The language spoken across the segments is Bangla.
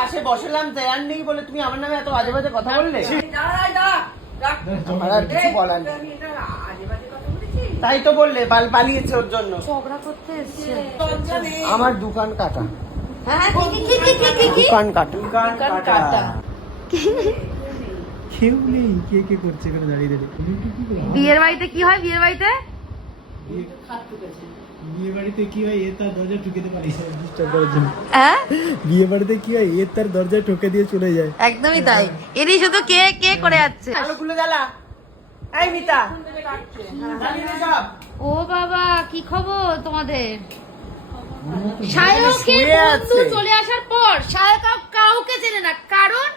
পাশে বসালাম চেয়ার নেই বলে তুমি আমার নামে এত বাজে বাজে কথা বললে। আমার আর কিছু বলার নেই। তাই তো বললে পালিয়েছে ওর জন্য। ঝগড়া করতে এসেছে। আমার দোকান কাটা। হ্যাঁ কি দোকান কাটা। কাটা। কেউ নেই, কে কে করছে এখানে দাঁড়িয়ে দাঁড়িয়ে? বিয়ের বাড়িতে কি হয়? বিয়ের বাড়িতে বিয়ে বাড়িতে কি হয়? এ তার দরজা ঠুকে দিয়ে পালিয়ে যায় ডিস্টার্ব করার জন্য। হ্যাঁ বিয়ে বাড়িতে কি হয়? এ তার দরজা ঠুকে দিয়ে চলে যায়। একদমই তাই। এরই শুধু কে কে করে যাচ্ছে। আলোগুলো জ্বালা। এই মিতা জ্বালিয়ে দে সব। ও বাবা কি খবর তোমাদের? সায়কের শুয়ে বন্ধু আছে। চলে আসার পর সায়ক আর কাউকে চেনে না, কারণ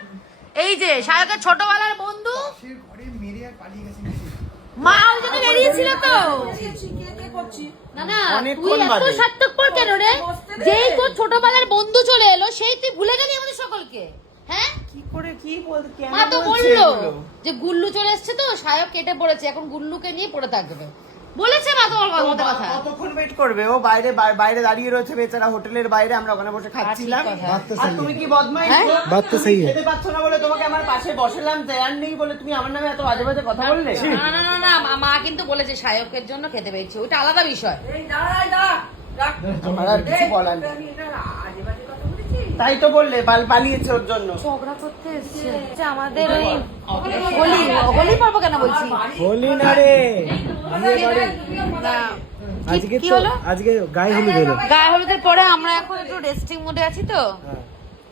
এই যে সায়কের ছোটবেলার বন্ধু মা ওই জন্য বেরিয়েছিল তো। না না অনেকক্ষণ তুই এত বাদে। স্বার্থপর কেন রে? যেই তোর ছোটবেলার বন্ধু চলে এলো সেই তুই ভুলে গেলি আমাদের সকলকে। হ্যাঁ কি করে কি বল কেন মা তো বলছে বললো এগুলো? যে গুল্লু চলে এসছে তো সায়ক কেটে পড়েছে, এখন গুল্লুকে নিয়ে পড়ে থাকবে বলেছে মা তোমার মধ্যে কথা। কতক্ষণ ওয়েট করবে? ও বাইরে দাঁড়িয়ে রয়েছে বেচারা, হোটেলের বাইরে, আমরা ওখানে বসে খাচ্ছিলাম। ঠিক কথা। আর তুমি কি বদমাইশ হ্যাঁ? গো? বাত তো তুমি সহি খেতে পাচ্ছ না বলে তোমাকে আমার পাশে বসালাম চেয়ার নেই বলে তুমি আমার নামে এত বাজে বাজে কথা বললে। না না না না মা কিন্তু বলেছে সায়কের জন্য খেতে পেয়েছি, ওটা আলাদা বিষয়। আমার আর কিছু বলার নেই। তাই তো বললে পালিয়েছে ওর জন্য। ঝগড়া করতে এসেছে আমাদের ওই হোলি হোলি পর্ব কেন বলছি বলি না রে, বিয়ে বাড়ি না। আজকে কি তো হলো? আজকে গায়ে হলুদ হলো। গায়ে হলুদের পরে আমরা এখন একটু রেস্টিং মোডে আছি তো।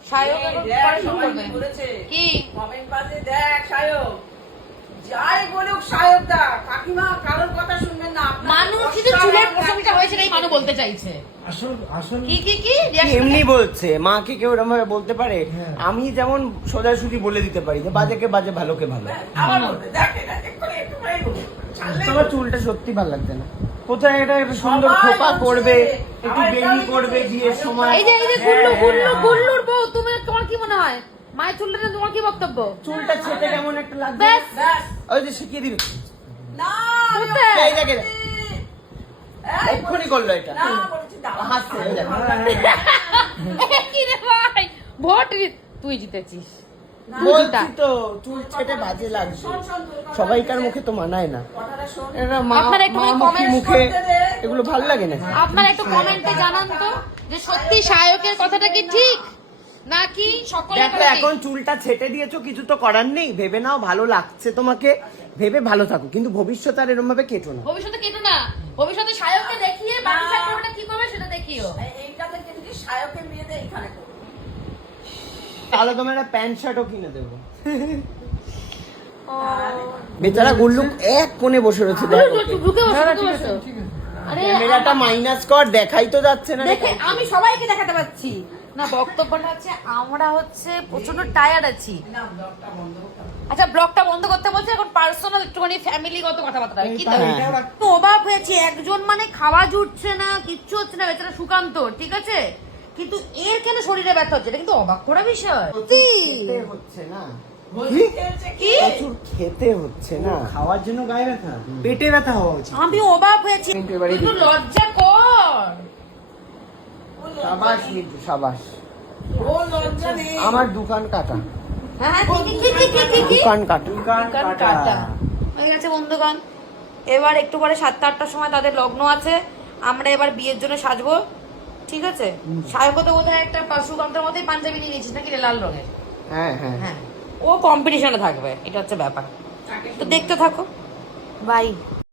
সায়ক এখন পরে শুরু করবে। কি মানুষ কিছু চুলের প্রসঙ্গটা হয়েছে এই মানুষ বলতে চাইছে। আসল আসল কি কি কি এমনি বলছে, মাকে কেউ এরকম ভাবে বলতে পারে? হ্যাঁ। আমি যেমন সোজাসুজি বলে দিতে পারি যে বাজেকে বাজে ভালোকে ভালো। তোমার চুলটা সত্যি ভালো লাগছে না। কোথায় এটা একটা সুন্দর খোপা করবে, একটু বেনি করবে বিয়ের সময়। এই যে গুল্লুর বউ, তোমার কি মনে হয় মায়ের চুলটা নিয়ে তোমার কি বক্তব্য? চুলটা ছেটে কেমন একটা লাগছে। ব্যাস। ওই যে শিখিয়ে দিবে। কোথায়? এই দেখে এক্ষুনি করলো এটা। হাসছে এই দেখো। কি রে ভাই, ভোট তুই জিতেছিস। বলছি তো চুল ছেটে বাজে লাগছে। সবাইকার মুখে তো মানায় না। এটা আপনারা একটু মামুখী comment মুখে এগুলো ভালো লাগে না। আপনারা একটু কমেন্টে জানান তো যে সত্যি সায়কের কথাটা কি ঠিক নাকি সকলের দেখো কথা ঠিক? এখন চুলটা ছেটে দিয়েছো, কিছু তো করার নেই। ভেবে নাও ভালো লাগছে তোমাকে, ভেবে ভালো থাকো, কিন্তু ভবিষ্যতে আর এরকম ভাবে কেটো না। ভবিষ্যতে কেটো না, ভবিষ্যতে সায়ককে দেখিয়ে বাকি সায়কটা কি করবে সেটা দেখিও। তাহলে তোমার একটা প্যান্ট শার্টও কিনে দেবো। বেচারা গুল্লু এক কোণে বসে রয়েছে। ঢুকে বসো। আরে ক্যামেরাটা মাইনাস কর, দেখাই তো যাচ্ছে না। দেখে আমি সবাইকে দেখাতে পাচ্ছি না। বক্তব্যটা হচ্ছে আমরা হচ্ছে প্রচন্ড টায়ার্ড আছি। আচ্ছা ব্লগটা বন্ধ করতে বলছে, এখন পার্সোনাল একটুখানি ফ্যামিলিগত কথাবার্তা কি তো। হ্যাঁ। তো অবাক হয়েছে, একজন মানে খাওয়া জুটছে না, কিচ্ছু হচ্ছে না, বেচারা সুকান্ত ঠিক আছে, কিন্তু এর কেন শরীরে ব্যথা হচ্ছে, এটা কিন্তু অবাক করা বিষয়। খেতে হচ্ছে না, কি প্রচুর খেতে হচ্ছে না, খাওয়ার জন্য গায়ে ব্যথা, পেটে ব্যথা হওয়া উচিত। আমি অবাক হয়েছি, কিন্তু এবারে একটু লজ্জা কর। সাবাস মিঠু, সাবাস। আমার দোকান কাটা। হ্যাঁ কি দোকান কাটা। কাটা হয়ে গেছে বন্ধুগণ। এবার একটু পরে 7টা-8টার সময় তাদের লগ্ন আছে, আমরা এবার বিয়ের জন্য সাজবো ঠিক আছে। সায়কত বোধহয় একটা সুকান্তের মতোই পাঞ্জাবি নিয়ে নিয়েছিস নাকি রে, লাল রঙের? হ্যাঁ হ্যাঁ হ্যাঁ ও কম্পিটিশনে থাকবে, এটা হচ্ছে ব্যাপার। তো দেখতে থাকো, বাই।